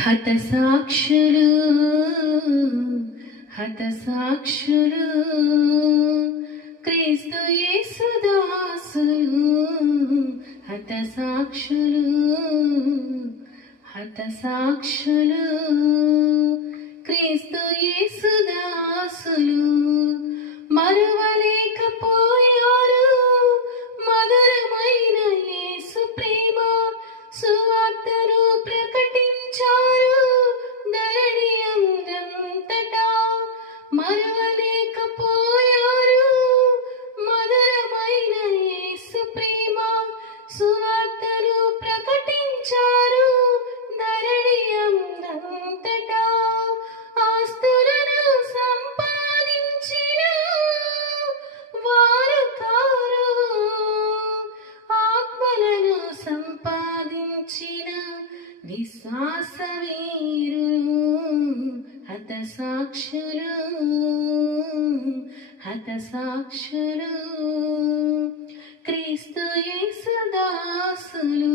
హతసాక్షులు హతసాక్షులు క్రీస్తు యేసు దాసులు హతసాక్షులు హతసాక్షులు క్రీస్తు యేసు దాసులు మరువలేకపోయారు మధురమైన యేసు ప్రేమ సువార్తను ప్రకటించారు ధరణి అందంతటా మరువలేకపోయారు మధురమైన యేసు ప్రేమ సువార్తను ప్రకటించారు ధరణి అందంతటా ఆస్తులను సంపాదించిన వారు కారు ఆత్మలను సంపాదించిన విశ్వాస వీరులు హతసాక్షులు హతసాక్షులు క్రీస్తు యేసు దాసులు.